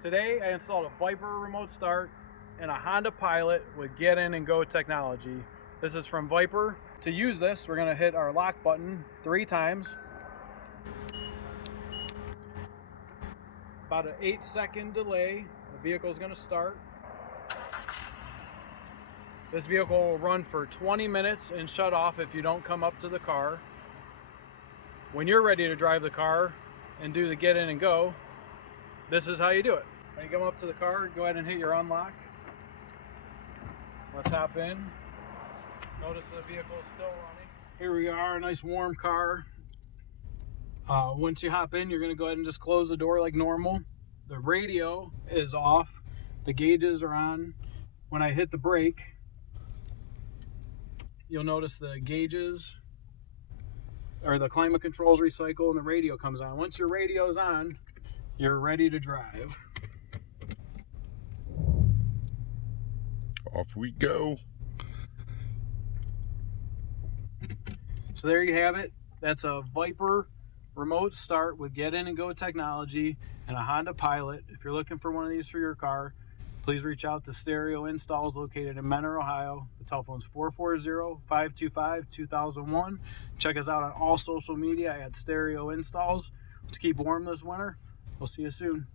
Today I installed a Viper remote start and a Honda Pilot with get in and go technology. This is from Viper. To use this, we're going to hit our lock button 3 times. About an 8-second delay. The vehicle is going to start. This vehicle will run for 20 minutes and shut off if you don't come up to the car. When you're ready to drive the car and do the get in and go, this is how you do it. When you come up to the car, go ahead and hit your unlock. Let's hop in. Notice the vehicle is still running. Here we are, a nice warm car. Once you hop in, you're going to go ahead and just close the door like normal. The radio is off. The gauges are on. When I hit the brake, you'll notice the gauges or the climate controls recycle and the radio comes on. Once your radio is on, you're ready to drive. Off we go. So there you have it. That's a Viper remote start with get in and go technology and a Honda Pilot. If you're looking for one of these for your car, please reach out to Stereo Installs located in Mentor, Ohio. The telephone's 440-525-2001. Check us out on all social media at Stereo Installs. Let's keep warm this winter. We'll see you soon.